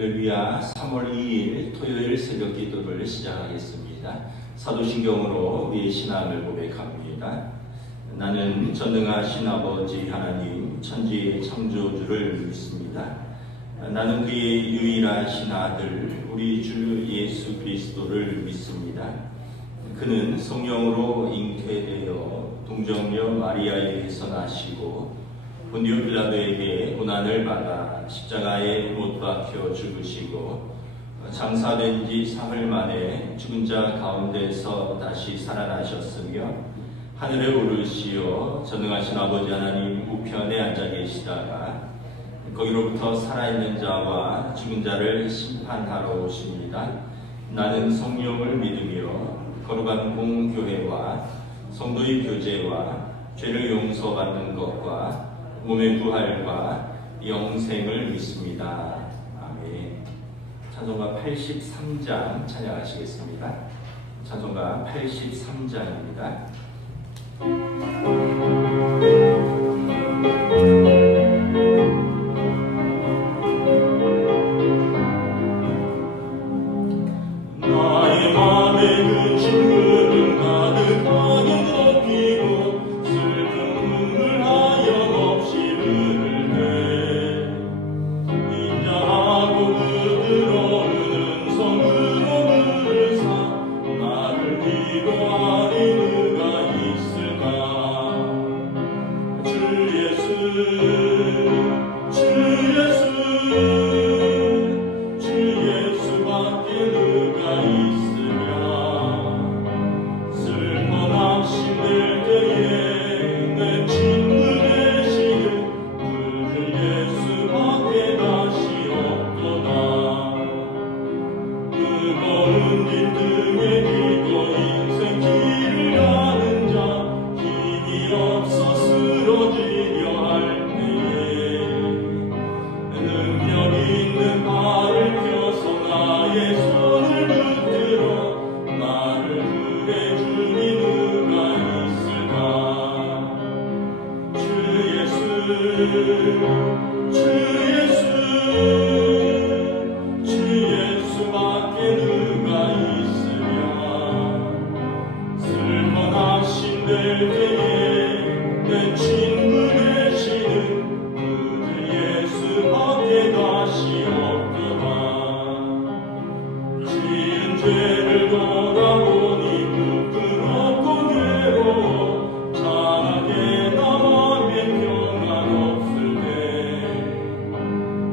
할렐루야. 3월 2일 토요일 새벽 기도를 시작하겠습니다. 사도신경으로 우리의 신앙을 고백합니다. 나는 전능하신 아버지 하나님 천지의 창조주를 믿습니다. 나는 그의 유일하신 아들 우리 주 예수 그리스도를 믿습니다. 그는 성령으로 잉태되어 동정녀 마리아에게서 나시고 본디오 빌라도에게 고난을 받아 십자가에 못 박혀 죽으시고 장사된 지 사흘 만에 죽은 자 가운데서 다시 살아나셨으며 하늘에 오르시어 전능하신 아버지 하나님 우편에 앉아 계시다가 거기로부터 살아있는 자와 죽은 자를 심판하러 오십니다. 나는 성령을 믿으며 거룩한 공교회와 성도의 교제와 죄를 용서받는 것과 몸의 부활과 영생을 믿습니다. 아멘. 찬송가 83장 찬양하시겠습니다. 찬송가 83장입니다. 나의 맘에 그친 구름 가득하게 덮이고 슬픈 눈물 하염없이 흐를 때 인자하고 부드러운 음성으로 부르사 나를 위로하리 누가 있을까. 주 예수밖에 누가 있으랴. 슬퍼 낙심될 때에 내 친구 되시는 그 주 예수밖에 다시 없도다. 무거운 짐 등에 지고 인생 길을 가는 자 힘이 없어 쓰러지려 할 때에 능력 있는 발을 펴서 나의 손을 붙들어 나를 구해주니 누가 있을까. 주 예수밖에 누가 있으랴. 슬퍼 낙심될 때에 내 친구 되시는 그 주 예수밖에 다시 없도다. 지은 죄를 돌아보니 부끄럽고 괴로워 자나게 나가면 평안 없을 때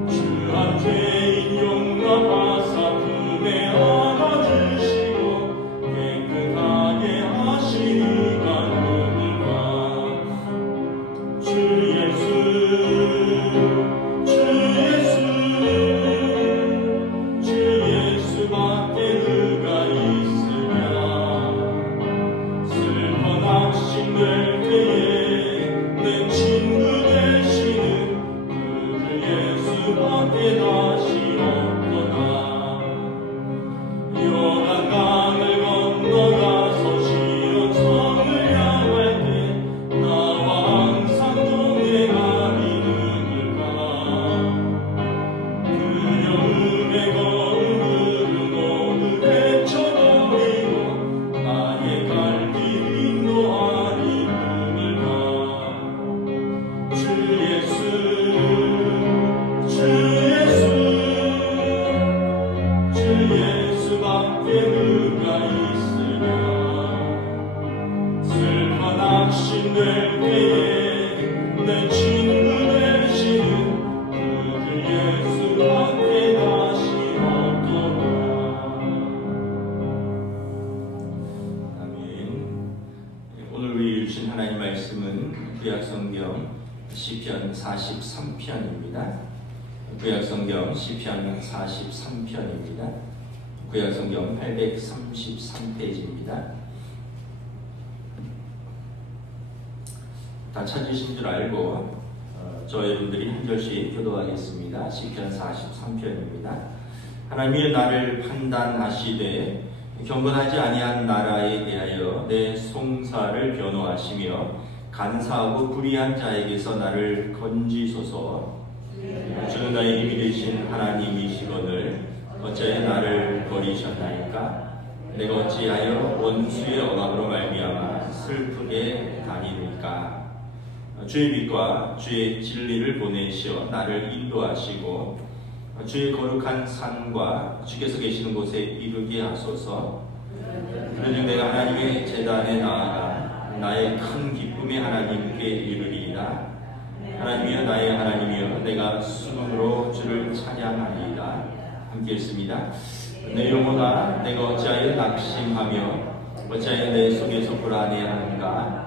주 한 죄인 용납하사 품에 안아주시고 깨끗하게 하시니가 누굴까. 주 예수밖에 누가 있으랴. 슬퍼 낙심될 때에 내 친구 되시는 그 주 예수밖에 다시 없도다. 요단강을 건너가서 시온 성을 향할 때 나와 항상 동행하리 누굴까. 두려움에 걸음을 모두 헤쳐버리고 나의 갈 길 인도하리 누굴까. 주 예수밖에 누가 있으랴. 슬퍼 낙심될 때에 내 친구 되시는 그 주 예수밖에 다시 없도다. 아멘. 오늘 우리 주신 하나님 말씀은 구약성경 시편 43편입니다. 구약성경 시편 43편입니다. 구약성경 833페이지입니다. 다 찾으신 줄 알고 저와 여러분들이 한 절씩 교도하겠습니다. 시편 43편입니다. 하나님이 나를 판단하시되 경건하지 아니한 나라에 대하여 내 송사를 변호하시며 간사하고 불의한 자에게서 나를 건지소서. 주는 나의 힘이 되신 하나님이시거늘 어찌하여 나를 버리셨나이까? 내가 어찌하여 원수의 억압으로 말미암아 슬프게 다니니까? 주의 빛과 주의 진리를 보내시어 나를 인도하시고 주의 거룩한 산과 주께서 계시는 곳에 이르게 하소서. 그러즉 내가 하나님의 제단에 나아가 나의 큰 기쁨의 하나님께 이르리이다. 하나님이여 나의 하나님이여 내가 순응으로 주를 찬양하리이다. 함께 읽습니다. 내 영혼아 내가 어찌하여 낙심하며 어찌하여 내 속에서 불안해하는가?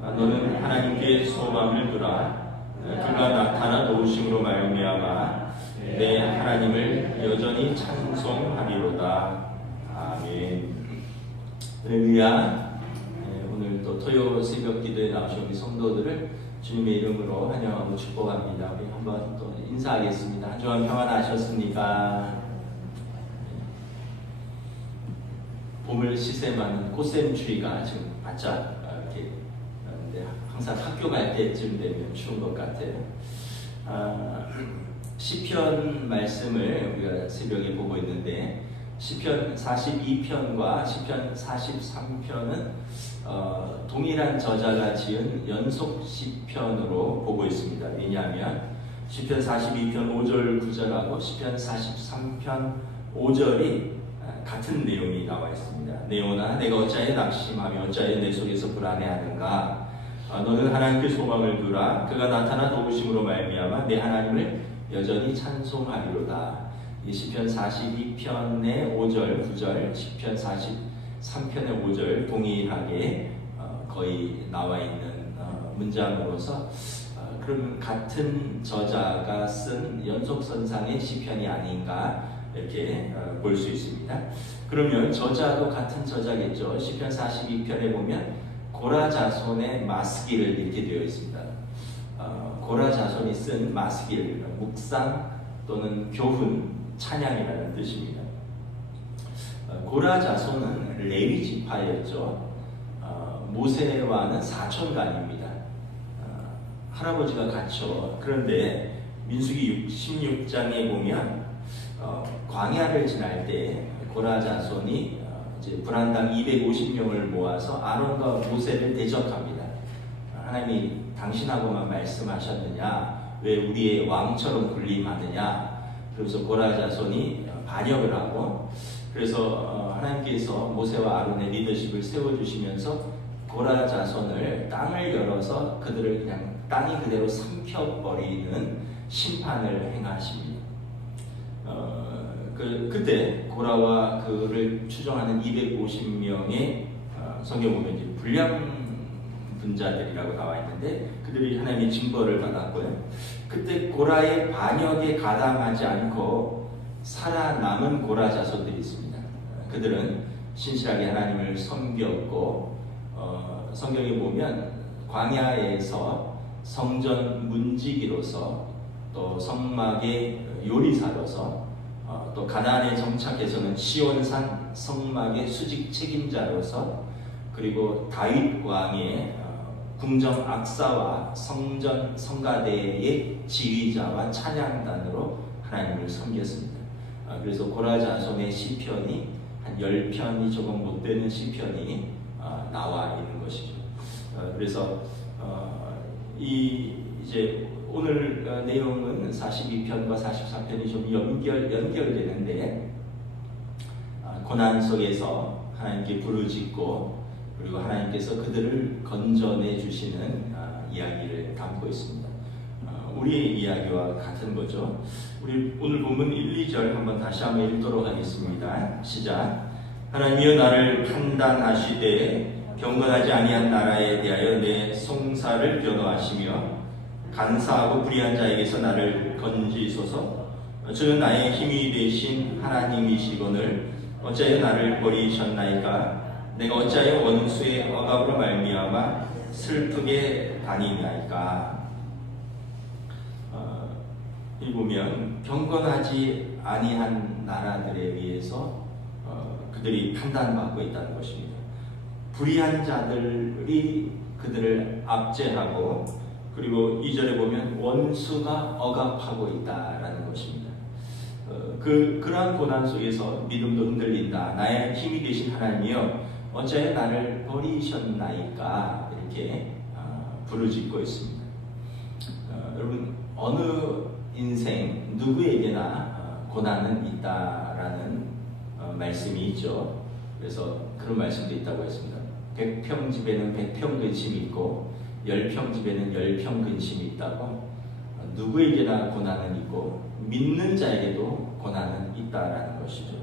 너는 하나님께 소망을 두라. 그가 나타나 도우심으로 말미암아 내 하나님을 여전히 찬송하리로다. 아멘. 할렐루야. 오늘 또 토요 새벽 기도에 나오신 우리 성도들을 주님의 이름으로 환영하고 축복합니다. 우리 한번 또 인사하겠습니다. 한 주간 평안하셨습니까? 봄을 시샘하는 꽃샘추위가 지금 바짝 이렇게 나는데 항상 학교 갈 때쯤 되면 추운 것 같아요. 시편 말씀을 우리가 새벽에 보고 있는데 시편 42편과 시편 43편은 동일한 저자가 지은 연속 시편으로 보고 있습니다. 왜냐하면 시편 42편 5절 9절하고 시편 43편 5절이 같은 내용이 나와 있습니다. 내 영혼아 내가 어찌하여 낙심하며 어찌하여 내 속에서 불안해하는가? 너는 하나님께 소망을 두라. 그가 나타나 도우심으로 말미암아 내 하나님을 여전히 찬송하리로다. 이 시편 42편의 5절 9절 시편 43편의 5절 동일하게 거의 나와 있는 문장으로서 그럼 같은 저자가 쓴 연속선상의 시편이 아닌가 이렇게 볼 수 있습니다. 그러면 저자도 같은 저자겠죠. 시편 42편에 보면 고라 자손의 마스기를 이렇게 되어 있습니다. 고라 자손이 쓴 마스길, 묵상 또는 교훈, 찬양이라는 뜻입니다. 고라 자손은 레위 지파였죠. 모세와는 사촌간입니다. 할아버지가 같죠. 그런데 민수기 16장에 보면 광야를 지날 때 고라 자손이 이제 불안당 250명을 모아서 아론과 모세를 대적합니다. 하나님이 당신하고만 말씀하셨느냐? 왜 우리의 왕처럼 군림하느냐? 그래서 고라 자손이 반역을 하고 그래서 하나님께서 모세와 아론의 리더십을 세워주시면서 고라 자손을 땅을 열어서 그들을 그냥 땅이 그대로 삼켜버리는 심판을 행하십니다. 그때 고라와 그를 추종하는 250명의 성경 보면 이제 불량분자들이라고 나와 있는데 그들이 하나님의 징벌을 받았고요. 그때 고라의 반역에 가담하지 않고 살아남은 고라 자손들이 있습니다. 그들은 신실하게 하나님을 섬겼고 성경에 보면 광야에서 성전 문지기로서 또 성막의 요리사로서 또 가나안에 정착해서는 시온산 성막의 수직 책임자로서 그리고 다윗 왕의 궁정 악사와 성전 성가대의 지휘자와 찬양단으로 하나님을 섬겼습니다. 그래서 고라 자손의 시편이 한 10편이 조금 못 되는 시편이 나와 있는 것이죠. 그래서 이제 오늘 내용은 42편과 44편이 좀 연결되는데 고난 속에서 하나님께 부르짖고 그리고 하나님께서 그들을 건져내 주시는 이야기를 담고 있습니다. 우리의 이야기와 같은 거죠. 우리 오늘 본문 1, 2절 한번 다시 한번 읽도록 하겠습니다. 시작. 하나님이여 나를 판단하시되 경건하지 아니한 나라에 대하여 내 송사를 변호하시며 간사하고 불의한 자에게서 나를 건지소서. 주는 나의 힘이 되신 하나님이시거늘 어찌하여 나를 버리셨나이까? 내가 어찌하여 원수의 억압으로 말미암아 슬프게 다니나이까? 이 보면 경건하지 아니한 나라들에 의해서 그들이 판단받고 있다는 것입니다. 불의한 자들이 그들을 압제하고 그리고 2절에 보면 원수가 억압하고 있다라는 것입니다. 그러한 고난 속에서 믿음도 흔들린다. 나의 힘이 되신 하나님이여 어찌하여 나를 버리셨나이까 이렇게 부르짖고 있습니다. 여러분 어느 인생 누구에게나 고난은 있다라는 말씀이 있죠. 그래서 그런 말씀도 있다고 했습니다. 100평 집에는 100평 근심이 있고 10평 집에는 10평 근심이 있다고. 누구에게나 고난은 있고 믿는 자에게도 고난은 있다라는 것이죠.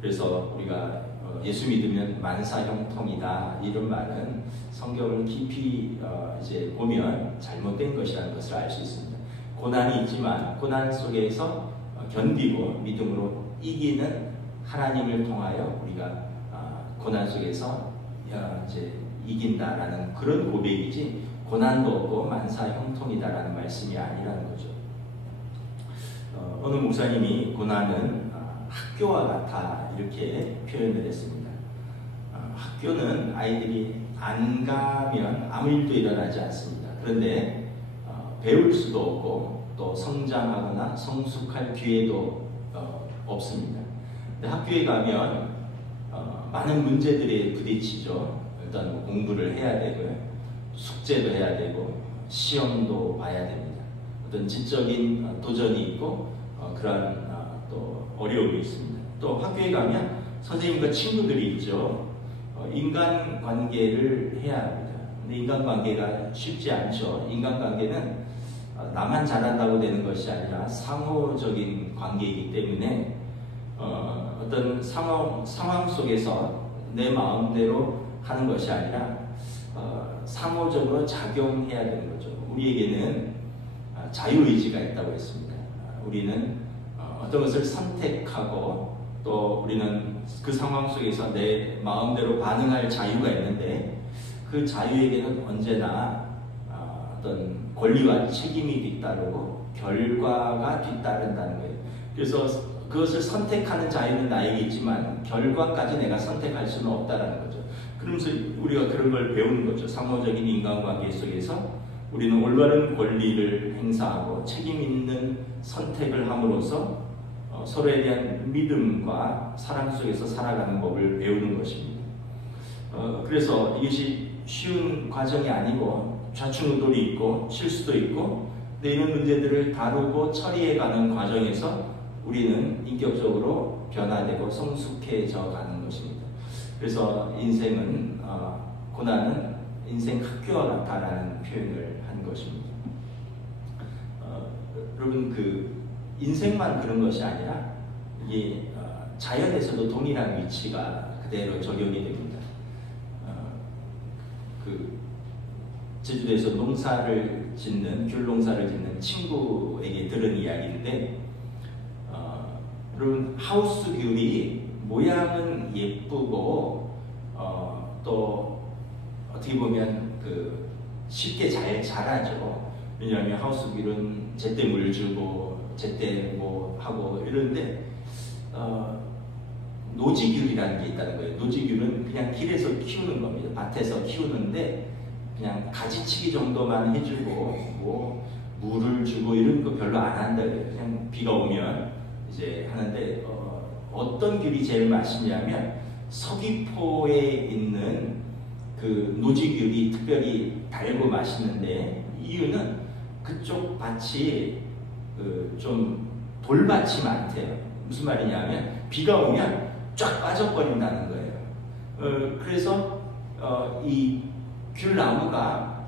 그래서 우리가 예수 믿으면 만사형통이다 이런 말은 성경을 깊이 이제 보면 잘못된 것이라는 것을 알 수 있습니다. 고난이 있지만 고난 속에서 견디고 믿음으로 이기는 하나님을 통하여 우리가 고난 속에서 이제 이긴다라는 그런 고백이지 고난도 없고 만사형통이다라는 말씀이 아니라는 거죠. 어느 목사님이 고난은 학교와 같아 이렇게 표현을 했습니다. 학교는 아이들이 안 가면 아무 일도 일어나지 않습니다. 그런데 배울 수도 없고 또 성장하거나 성숙할 기회도 없습니다. 근데 학교에 가면 많은 문제들에 부딪히죠. 일단 공부를 해야 되고요. 숙제도 해야 되고 시험도 봐야 됩니다. 어떤 지적인 도전이 있고 그러한 또 어려움이 있습니다. 또 학교에 가면 선생님과 친구들이 있죠. 인간관계를 해야 합니다. 근데 인간관계가 쉽지 않죠. 인간관계는 나만 잘한다고 되는 것이 아니라 상호적인 관계이기 때문에 어떤 상황 속에서 내 마음대로 하는 것이 아니라 상호적으로 작용해야 되는 거죠. 우리에게는 자유의지가 있다고 했습니다. 우리는 어떤 것을 선택하고 또 우리는 그 상황 속에서 내 마음대로 반응할 자유가 있는데 그 자유에게는 언제나 어떤 권리와 책임이 뒤따르고 결과가 뒤따른다는 거예요. 그래서 그것을 선택하는 자유는 나에게 있지만 결과까지 내가 선택할 수는 없다는 거죠. 그러면서 우리가 그런 걸 배우는 거죠. 상호적인 인간관계 속에서 우리는 올바른 권리를 행사하고 책임 있는 선택을 함으로써 서로에 대한 믿음과 사랑 속에서 살아가는 법을 배우는 것입니다. 그래서 이것이 쉬운 과정이 아니고 좌충우돌이 있고 실수도 있고 근데 이런 문제들을 다루고 처리해가는 과정에서 우리는 인격적으로 변화되고 성숙해져 가는 것입니다. 그래서 인생은 고난은 인생 학교와 같다라는 표현을 한 것입니다. 여러분 그 인생만 그런 것이 아니라 이게 자연에서도 동일한 위치가 그대로 적용이 됩니다. 그 제주도에서 농사를 짓는 귤 농사를 짓는 친구에게 들은 이야기인데 여러분 하우스 귤이 모양은 예쁘고 또 어떻게 보면 그 쉽게 잘 자라죠. 왜냐하면 하우스 귤은 제때 물 주고 제때 뭐 하고 이러는데 노지귤이라는 게 있다는 거예요. 노지귤은 그냥 길에서 키우는 겁니다. 밭에서 키우는데 그냥 가지치기 정도만 해주고 뭐 물을 주고 이런 거 별로 안 한다 그래요. 그냥 비가 오면 이제 하는데 어떤 귤이 제일 맛있냐면 서귀포에 있는 그 노지귤이 특별히 달고 맛있는데 이유는 그쪽 밭이 좀 돌밭이 많대요. 무슨 말이냐면 비가 오면 쫙 빠져버린다는 거예요. 그래서 이 귤나무가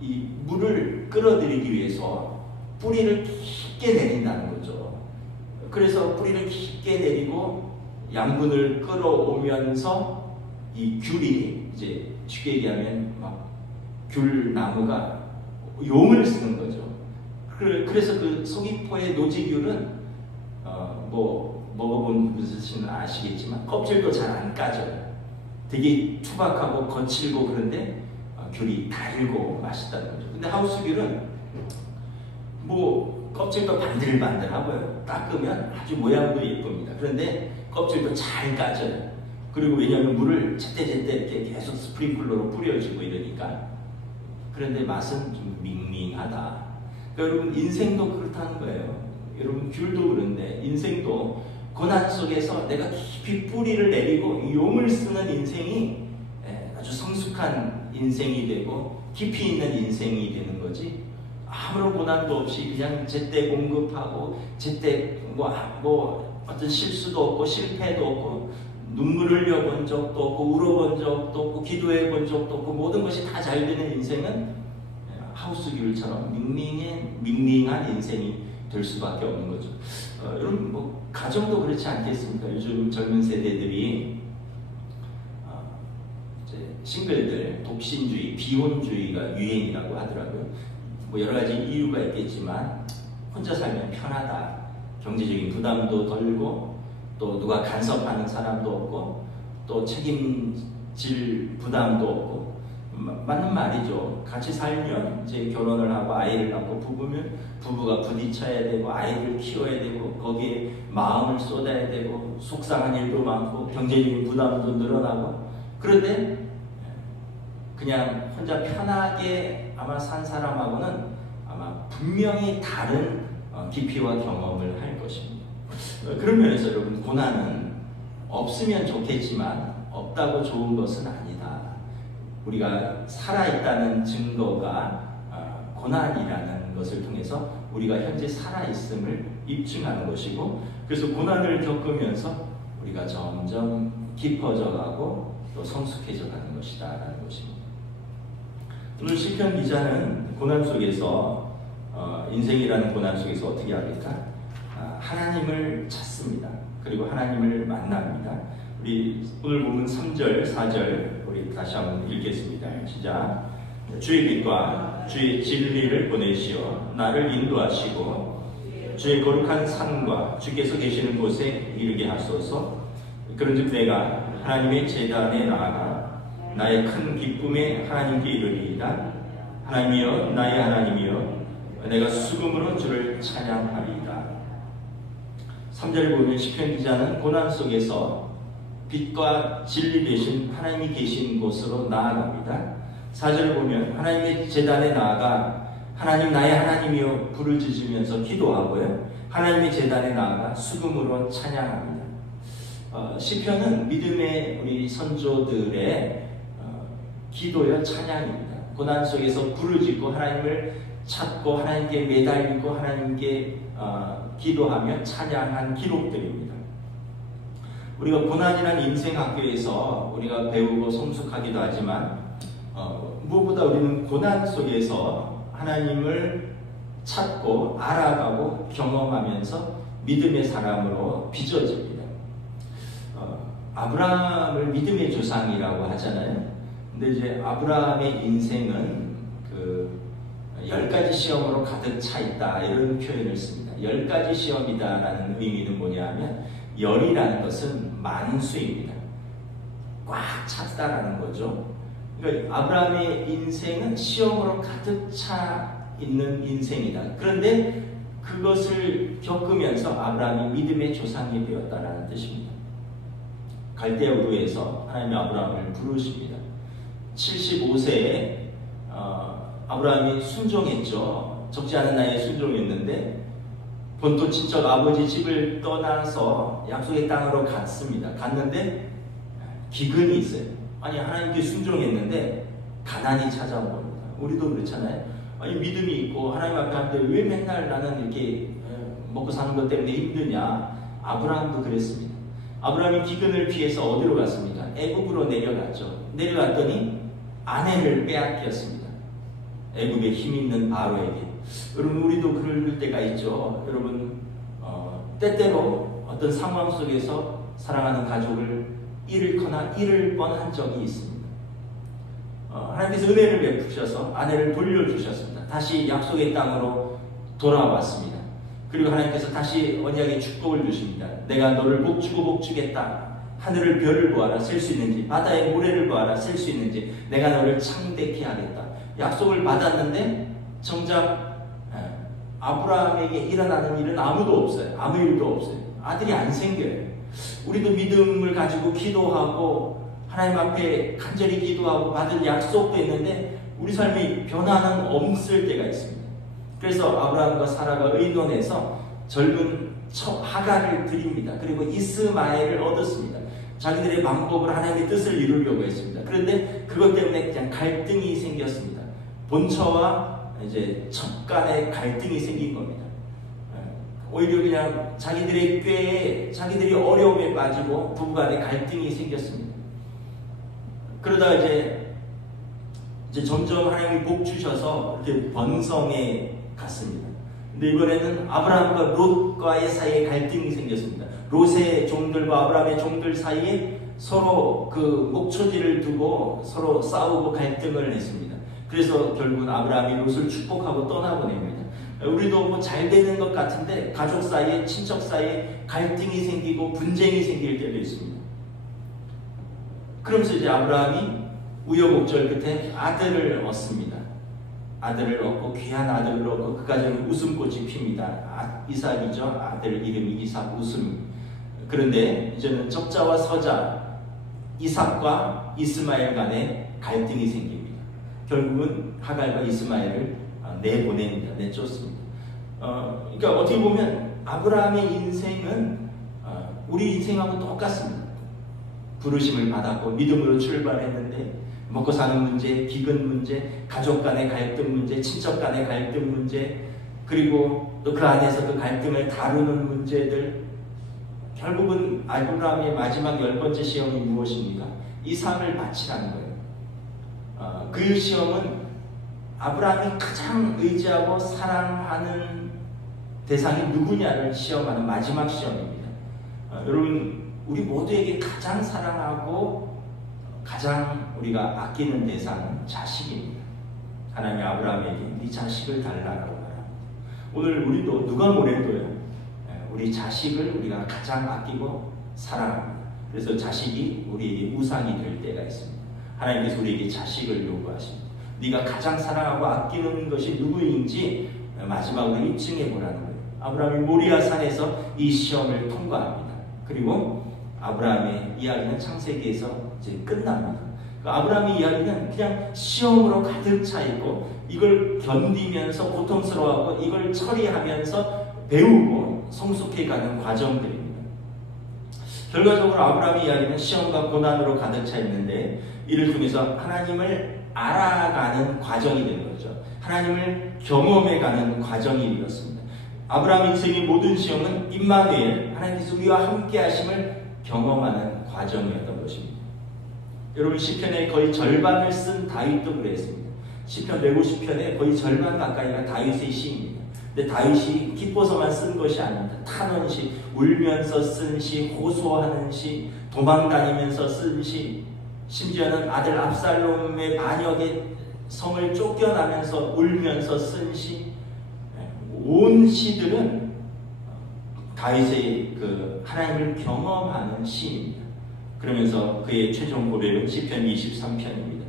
이 물을 끌어들이기 위해서 뿌리를 깊게 내린다는 거죠. 그래서 뿌리를 깊게 내리고 양분을 끌어오면서 이 귤이 이제 쉽게 얘기하면 막 귤나무가 용을 쓰는 거죠. 그래서 그 서귀포의 노지귤은 뭐 먹어본 분들은 아시겠지만 껍질도 잘 안 까져요. 되게 투박하고 거칠고 그런데 귤이 달고 맛있다는 거죠. 근데 하우스귤은 뭐 껍질도 반들반들하고요. 닦으면 아주 모양도 예쁩니다. 그런데 껍질도 잘 까져요. 그리고 왜냐하면 물을 제때제때 이렇게 계속 스프링클러로 뿌려주고 이러니까 그런데 맛은 좀 밍밍하다. 그러니까 여러분 인생도 그렇다는 거예요. 여러분 귤도 그런데 인생도 고난 속에서 내가 깊이 뿌리를 내리고 용을 쓰는 인생이 아주 성숙한 인생이 되고 깊이 있는 인생이 되는 거지. 아무런 고난도 없이 그냥 제때 공급하고 제때 뭐 어떤 실수도 없고 실패도 없고 눈물을 흘려본 적도 없고 울어본 적도 없고 기도해본 적도 없고 모든 것이 다 잘 되는 인생은 하우스귤처럼 밍밍한 인생이 될 수밖에 없는 거죠. 여러분 뭐 가정도 그렇지 않겠습니까? 요즘 젊은 세대들이 이제 싱글들, 독신주의, 비혼주의가 유행이라고 하더라고요. 뭐 여러 가지 이유가 있겠지만 혼자 살면 편하다. 경제적인 부담도 덜고 또 누가 간섭하는 사람도 없고 또 책임질 부담도 없고 맞는 말이죠. 같이 살면 이제 결혼을 하고 아이를 낳고 부부가 부딪혀야 되고 아이를 키워야 되고 거기에 마음을 쏟아야 되고 속상한 일도 많고 경제적인 부담도 늘어나고 그런데 그냥 혼자 편하게 아마 산 사람하고는 아마 분명히 다른 깊이와 경험을 할 것입니다. 그런 면에서 여러분 고난은 없으면 좋겠지만 없다고 좋은 것은 아니다. 우리가 살아있다는 증거가 고난이라는 것을 통해서 우리가 현재 살아있음을 입증하는 것이고 그래서 고난을 겪으면서 우리가 점점 깊어져 가고 또 성숙해져 가는 것이다 라는 것입니다. 오늘 시편 기자는 고난 속에서 인생이라는 고난 속에서 어떻게 합니까? 하나님을 찾습니다. 그리고 하나님을 만납니다. 우리 오늘 보면 3절, 4절 우리 다시 한번 읽겠습니다. 시작. 주의 빛과 주의 진리를 보내시어 나를 인도하시고 주의 거룩한 산과 주께서 계시는 곳에 이르게 하소서. 그런즉 내가 하나님의 제단에 나아가 나의 큰 기쁨에 하나님께 이르리이다. 하나님이여 나의 하나님이여 내가 수금으로 주를 찬양하리이다. 3절을 보면 시편 기자는 고난 속에서 빛과 진리 되신 하나님이 계신 곳으로 나아갑니다. 4절을 보면 하나님의 제단에 나아가 하나님 나의 하나님이여 부르짖으면서 기도하고요. 하나님의 제단에 나아가 수금으로 찬양합니다. 시편은 믿음의 우리 선조들의 기도여 찬양입니다. 고난 속에서 부르짖고 하나님을 찾고 하나님께 매달리고 하나님께 기도하며 찬양한 기록들입니다. 우리가 고난이라는 인생학교에서 우리가 배우고 성숙하기도 하지만 무엇보다 우리는 고난 속에서 하나님을 찾고 알아가고 경험하면서 믿음의 사람으로 빚어집니다. 아브라함을 믿음의 조상이라고 하잖아요. 근데 이제 아브라함의 인생은 10가지 시험으로 가득 차 있다 이런 표현을 씁니다. 10가지 시험이다라는 의미는 뭐냐면 열이라는 것은 만수입니다. 꽉 찼다라는 거죠. 그러니까 아브라함의 인생은 시험으로 가득 차 있는 인생이다. 그런데 그것을 겪으면서 아브라함이 믿음의 조상이 되었다라는 뜻입니다. 갈대아 우르에서 하나님이 아브라함을 부르십니다. 75세에 아브라함이 순종했죠. 적지 않은 나이에 순종했는데 본토 친척 아버지 집을 떠나서 약속의 땅으로 갔는데 기근이 있어요. 아니 하나님께 순종했는데 가난이 찾아온 겁니다. 우리도 그렇잖아요. 아니 믿음이 있고 하나님 앞에 하는데 왜 맨날 나는 이렇게 먹고 사는 것 때문에 힘드냐. 아브라함도 그랬습니다. 아브라함이 기근을 피해서 어디로 갔습니까? 애굽으로 내려갔죠. 내려갔더니 아내를 빼앗겼습니다. 애굽의 힘 있는 바로에게. 여러분 우리도 그럴 때가 있죠. 여러분 때때로 어떤 상황 속에서 사랑하는 가족을 잃거나 잃을 뻔한 적이 있습니다. 하나님께서 은혜를 베푸셔서 아내를 돌려주셨습니다. 다시 약속의 땅으로 돌아왔습니다. 그리고 하나님께서 다시 언약의 축복을 주십니다. 내가 너를 복주고 복주겠다. 하늘을 별을 보아라 셀 수 있는지 바다의 모래를 보아라 셀 수 있는지 내가 너를 창대케 하겠다. 약속을 받았는데 정작 아브라함에게 일어나는 일은 아무도 없어요. 아무 일도 없어요. 아들이 안 생겨요. 우리도 믿음을 가지고 기도하고 하나님 앞에 간절히 기도하고 받은 약속도 있는데 우리 삶이 변화는 없을 때가 있습니다. 그래서 아브라함과 사라가 의논해서 젊은 하갈을 드립니다. 그리고 이스마엘을 얻었습니다. 자기들의 방법으로 하나님의 뜻을 이루려고 했습니다. 그런데 그것 때문에 그냥 갈등이 생겼습니다. 본처와 이제 첩 간의 갈등이 생긴 겁니다. 오히려 그냥 자기들의 꾀에 자기들이 어려움에 빠지고 부부간의 갈등이 생겼습니다. 그러다가 이제 점점 하나님이 복 주셔서 이렇게 번성에 갔습니다. 근데 이번에는 아브라함과 롯과의 사이에 갈등이 생겼습니다. 롯의 종들과 아브라함의 종들 사이에 서로 그 목초지를 두고 서로 싸우고 갈등을 했습니다. 그래서 결국은 아브라함이 롯을 축복하고 떠나보냅니다. 우리도 뭐 잘 되는 것 같은데 가족 사이에, 친척 사이에 갈등이 생기고 분쟁이 생길 때도 있습니다. 그러면서 이제 아브라함이 우여곡절 끝에 아들을 얻습니다. 아들을 얻고 귀한 아들을 얻고 그 가정에 웃음꽃이 핍니다. 이삭이죠. 아들 이름이 이삭, 웃음. 그런데 이제는 적자와 서자, 이삭과 이스마엘 간에 갈등이 생깁니다. 결국은 하갈과 이스마엘을 내보냅니다. 내쫓습니다. 그러니까 어떻게 보면 아브라함의 인생은 우리 인생하고 똑같습니다. 부르심을 받았고 믿음으로 출발했는데 먹고 사는 문제, 기근 문제, 가족 간의 갈등 문제, 친척 간의 갈등 문제, 그리고 또 그 안에서 그 갈등을 다루는 문제들, 결국은 아브라함의 마지막 10번째 시험이 무엇입니까? 이삭을 바치라는 거예요. 그 시험은 아브라함이 가장 의지하고 사랑하는 대상이 누구냐를 시험하는 마지막 시험입니다. 여러분, 우리 모두에게 가장 사랑하고 가장 우리가 아끼는 대상은 자식입니다. 하나님이 아브라함에게 네 자식을 달라고 말합니다. 오늘 우리도 누가 뭐래도요, 우리 자식을 우리가 가장 아끼고 사랑합니다. 그래서 자식이 우리에게 우상이 될 때가 있습니다. 하나님께서 우리에게 자식을 요구하십니다. 네가 가장 사랑하고 아끼는 것이 누구인지 마지막으로 입증해 보라는 거예요. 아브라함이 모리아 산에서 이 시험을 통과합니다. 그리고 아브라함의 이야기는 창세기에서 이제 끝납니다. 아브라함의 이야기는 그냥 시험으로 가득 차 있고 이걸 견디면서 고통스러워하고 이걸 처리하면서 배우고 성숙해가는 과정들입니다. 결과적으로 아브라함의 이야기는 시험과 고난으로 가득 차 있는데 이를 통해서 하나님을 알아가는 과정이 되는 거죠. 하나님을 경험해가는 과정이 되었습니다. 아브라함 인생의 모든 시험은 임마누엘, 하나님께서 우리와 함께 하심을 경험하는 과정이었던 것입니다. 여러분, 시편의 거의 절반을 쓴 다윗도 그랬습니다. 시편 150편의 거의 절반 가까이가 다윗의 시입니다. 근데 다윗이 기뻐서만 쓴 것이 아닙니다. 탄원시, 울면서 쓴 시, 호소하는 시, 도망다니면서 쓴 시, 심지어는 아들 압살롬의 반역의 성을 쫓겨나면서 울면서 쓴 시, 온 시들은 다윗의 그 하나님을 경험하는 시입니다. 그러면서 그의 최종 고백은 시편 23편입니다.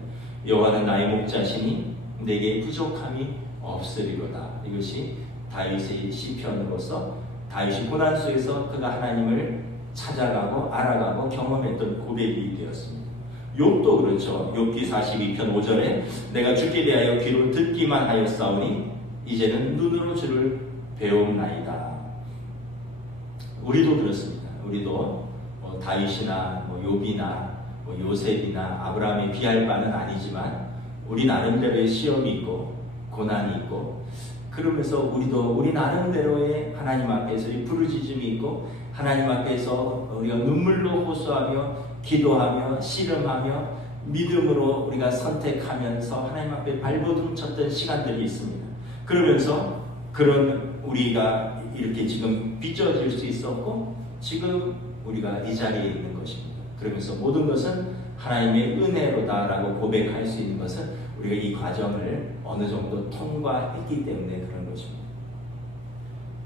여호와는 나의 목자시니 내게 부족함이 없으리로다. 이것이 다윗의 시편으로서 다윗이 고난 속에서 그가 하나님을 찾아가고 알아가고 경험했던 고백이 되었습니다. 욥도 그렇죠. 욥기 42편 5절에 내가 주께 대하여 귀로 듣기만 하였사오니 이제는 눈으로 주를 배움나이다. 우리도 그렇습니다. 우리도 다윗이나 욥이나 요셉이나 아브라함의 비할 바는 아니지만 우리 나름대로의 시험이 있고 고난이 있고, 그러면서 우리도 우리 나름대로의 하나님 앞에서의 부르짖음이 있고 하나님 앞에서 우리가 눈물로 호소하며 기도하며 씨름하며 믿음으로 우리가 선택하면서 하나님 앞에 발버둥 쳤던 시간들이 있습니다. 그러면서 그런 우리가 이렇게 지금 빚어질 수 있었고 지금 우리가 이 자리에 있는 것입니다. 그러면서 모든 것은 하나님의 은혜로다라고 고백할 수 있는 것은 우리가 이 과정을 어느 정도 통과했기 때문에 그런 것입니다.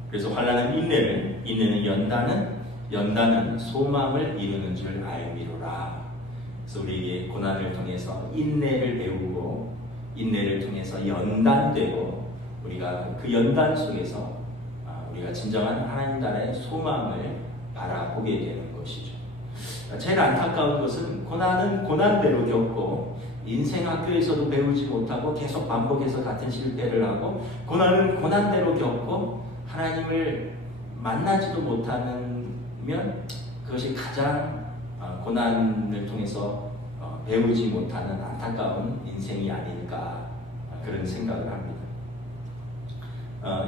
그래서 환난은 인내를, 인내는 연단은, 연단은 소망을 이루는 줄 알미로라. 그래서 우리에게 고난을 통해서 인내를 배우고 인내를 통해서 연단되고 우리가 그 연단 속에서 우리가 진정한 하나님 나라의 소망을 바라보게 되는 것이죠. 제일 안타까운 것은 고난은 고난대로 겪고 인생 학교에서도 배우지 못하고 계속 반복해서 같은 실패를 하고 고난은 고난대로 겪고 하나님을 만나지도 못하면 그것이 가장 고난을 통해서 배우지 못하는 안타까운 인생이 아닐까 그런 생각을 합니다.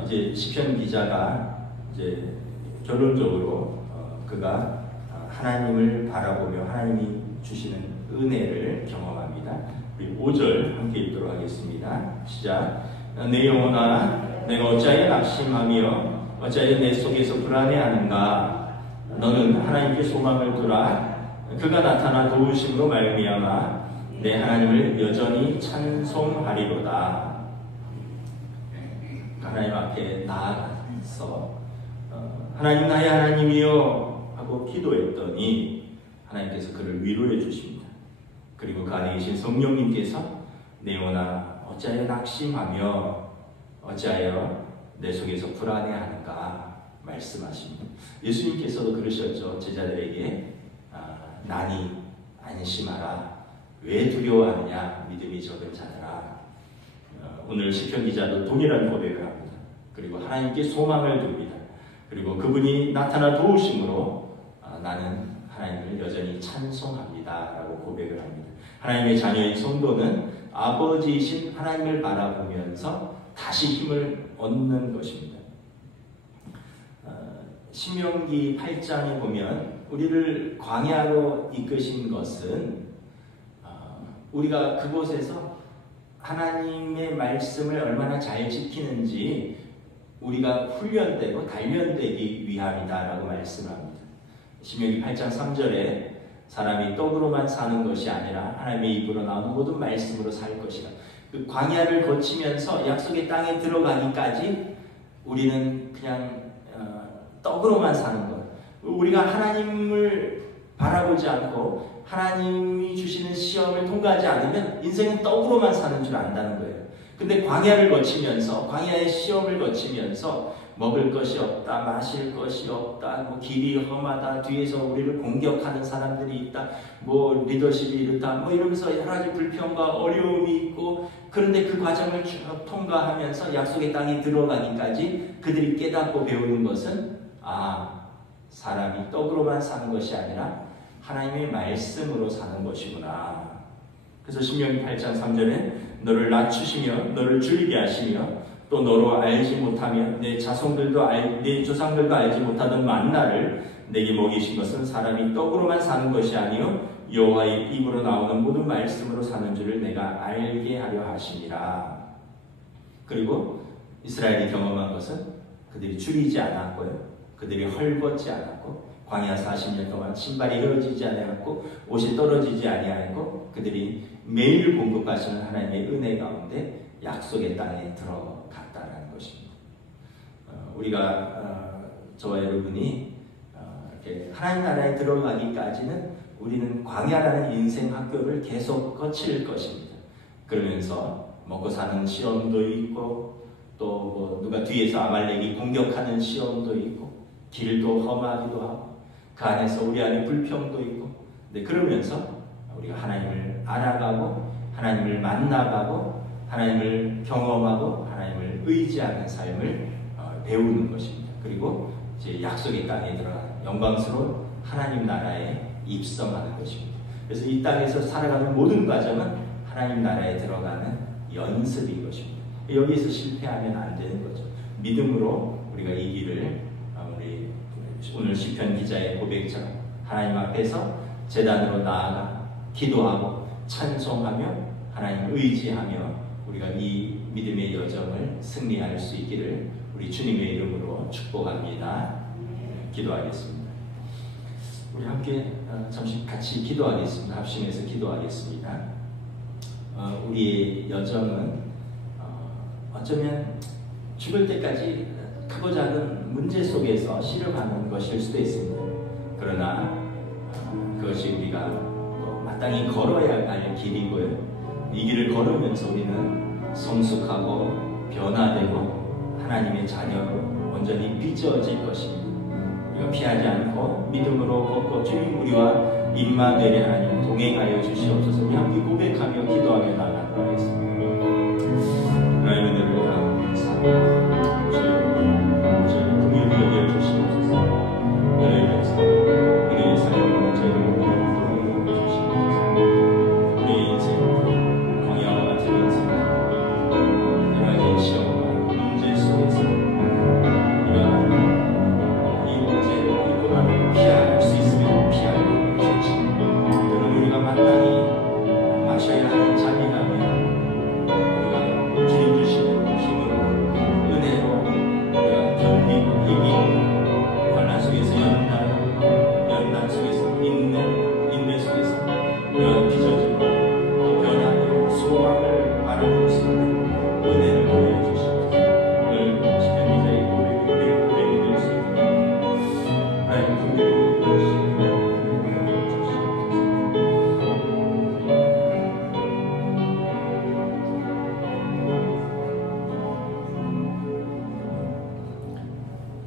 이제 시편 기자가 이제 결론적으로 그가 하나님을 바라보며 하나님이 주시는 은혜를 경험합니다. 우리 5절 함께 읽도록 하겠습니다. 시작. 내 영혼아, 내가 어찌하여 낙심하며 어찌하여 내 속에서 불안해하는가? 너는 하나님께 소망을 두라. 그가 나타나 도우심으로 말미암아 내 하나님을 여전히 찬송하리로다. 하나님 앞에 나아가서 하나님 나의 하나님이여 하고 기도했더니 하나님께서 그를 위로해 주십니다. 그리고 그 안에 계신 성령님께서 내 영혼아 어찌하여 낙심하며 어찌하여 내 속에서 불안해하는가 말씀하십니다. 예수님께서도 그러셨죠. 제자들에게 난이 안심하라. 왜 두려워하느냐 믿음이 적은 자들아. 오늘 시편 기자도 동일한 고백을 합니다. 그리고 하나님께 소망을 둡니다. 그리고 그분이 나타나 도우심으로 나는 하나님을 여전히 찬송합니다 라고 고백을 합니다. 하나님의 자녀인 성도는 아버지이신 하나님을 바라보면서 다시 힘을 얻는 것입니다. 신명기 8장에 보면 우리를 광야로 이끄신 것은 우리가 그곳에서 하나님의 말씀을 얼마나 잘 지키는지 우리가 훈련되고 단련되기 위함이다라고 말씀합니다. 신명기 8장 3절에 사람이 떡으로만 사는 것이 아니라 하나님의 입으로 나오는 모든 말씀으로 살 것이라. 그 광야를 거치면서 약속의 땅에 들어가기까지 우리는 그냥 떡으로만 사는 것. 우리가 하나님을 바라보지 않고 하나님이 주시는 시험을 통과하지 않으면 인생은 떡으로만 사는 줄 안다는 거예요. 근데 광야를 거치면서 광야의 시험을 거치면서 먹을 것이 없다, 마실 것이 없다, 뭐 길이 험하다, 뒤에서 우리를 공격하는 사람들이 있다, 뭐 리더십이 이렇다, 뭐 이러면서 여러 가지 불평과 어려움이 있고, 그런데 그 과정을 쭉 통과하면서 약속의 땅에 들어가기까지 그들이 깨닫고 배우는 것은 사람이 떡으로만 사는 것이 아니라 하나님의 말씀으로 사는 것이구나. 그래서 신명기 8장 3절에 너를 낮추시며 너를 줄이게 하시며 또 너로 알지 못하며 내 조상들도 알지 못하던 만나를 내게 먹이신 것은 사람이 떡으로만 사는 것이 아니요 여호와의 입으로 나오는 모든 말씀으로 사는 줄을 내가 알게 하려 하심이라. 그리고 이스라엘이 경험한 것은 그들이 줄이지 않았고요, 그들이 헐벗지 않았고, 광야 40년 동안 신발이 헤어지지 아니하였고 옷이 떨어지지 아니하였고, 그들이 매일 공급하시는 하나님의 은혜 가운데 약속의 땅에 들어갔다는 것입니다. 우리가 저와 여러분이 이렇게 하나님 나라에 들어가기까지는 우리는 광야라는 인생 학교를 계속 거칠 것입니다. 그러면서 먹고 사는 시험도 있고, 또 뭐 누가 뒤에서 아말렉이 공격하는 시험도 있고, 길도 험하기도 하고, 그 안에서 우리 안에 불평도 있고, 근데 그러면서 우리가 하나님을 알아가고 하나님을 만나가고 하나님을 경험하고 하나님을 의지하는 삶을 배우는 것입니다. 그리고 이제 약속의 땅에 들어가는 영광스러운 하나님 나라에 입성하는 것입니다. 그래서 이 땅에서 살아가는 모든 과정은 하나님 나라에 들어가는 연습인 것입니다. 여기에서 실패하면 안 되는 거죠. 믿음으로 우리가 이 길을 우리 오늘 시편 기자의 고백처럼 하나님 앞에서 제단으로 나아가 기도하고 찬송하며 하나님을 의지하며 우리가 이 믿음의 여정을 승리할 수 있기를 우리 주님의 이름으로 축복합니다. 기도하겠습니다. 우리 함께 잠시 같이 기도하겠습니다. 합심해서 기도하겠습니다. 우리의 여정은 어쩌면 죽을 때까지 크고 작은 문제 속에서 씨름하는 것일 수도 있습니다. 그러나 그것이 우리가 마땅히 걸어야 할 길이고요. 이 길을 걸으면서 우리는 성숙하고 변화되고 하나님의 자녀로 온전히 빚어질 것입니다. 피하지 않고 믿음으로 걷고 주님 우리와 임마누엘의 하나님 동행하여 주시옵소서. 우리 함께 고백하며 기도하며 나아가도록 하겠습니다. 하나님의 은혜가 저희를 긍휼히 여겨주시옵소서. 우리의 삶을 저희를 긍휼히 여겨주시옵소서. 우리의 인생 광야와 같은 인생 여러 가지 시험과 문제 속에서 우리가 이 문제를 이 고난을 피할 수 있으면 피하고 좋지. 또는 우리가 마땅히 마셔야 하는 잠이라면 우리가 주님 주시는 힘으로 은혜로 우리가 견디고 이기고 환난 속에서 연단 속에서 인내 속에서 우리가 빚어지고 또 변하며 소망을 바라볼 수 있는 은혜를 보여주시옵소서. 오늘 시편 기자의 고백이 우리의 고백이 될 수 있는 하나님 긍휼히 여겨주시옵소서.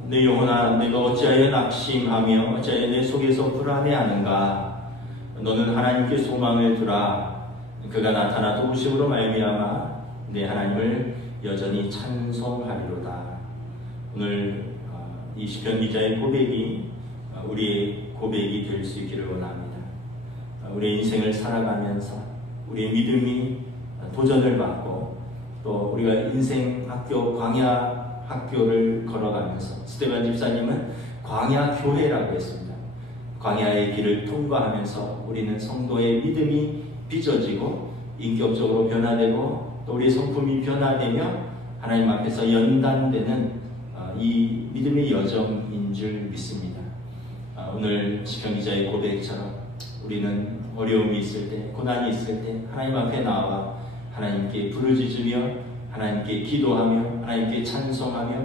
내 영혼아, 내가 어찌하여 낙심하며 어찌하여 내 속에서 불안해하는가? 너는 하나님께 소망을 두라. 그가 나타나 도우심으로 말미암아 내 하나님을 여전히 찬송하리로다. 오늘 이 시편 기자의 고백이 우리의 고백이 될 수 있기를 원합니다. 우리의 인생을 살아가면서 우리의 믿음이 도전을 받고 또 우리가 인생 학교 광야 학교를 걸어가면서 스테반 집사님은 광야 교회라고 했습니다. 광야의 길을 통과하면서 우리는 성도의 믿음이 빚어지고 인격적으로 변화되고 또 우리의 성품이 변화되며 하나님 앞에서 연단되는 이 믿음의 여정인 줄 믿습니다. 오늘 시편 기자의 고백처럼 우리는 어려움이 있을 때, 고난이 있을 때 하나님 앞에 나와 하나님께 부르짖으며 하나님께 기도하며 하나님께 찬송하며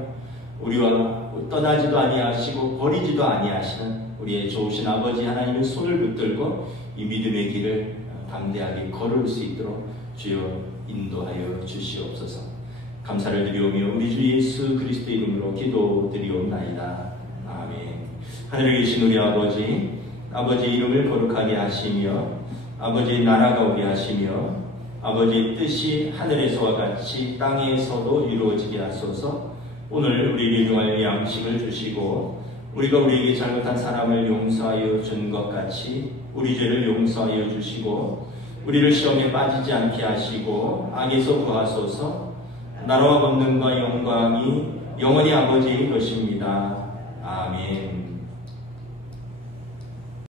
우리와 떠나지도 아니하시고 버리지도 아니하시는 우리의 좋으신 아버지 하나님의 손을 붙들고 이 믿음의 길을 담대하게 걸을 수 있도록 주여 인도하여 주시옵소서. 감사를 드리오며 우리 주 예수 그리스도 이름으로 기도드리옵나이다. 아멘. 하늘에 계신 우리 아버지, 아버지의 이름을 거룩하게 하시며 아버지의 나라가 오게 하시며 아버지의 뜻이 하늘에서와 같이 땅에서도 이루어지게 하소서. 오늘 우리를 일용할 양식을 주시고 우리가 우리에게 잘못한 사람을 용서하여 준 것 같이 우리 죄를 용서하여 주시고 우리를 시험에 빠지지 않게 하시고 악에서 구하소서. 나라와 권능과 영광이 영원히 아버지의 것입니다. 아멘.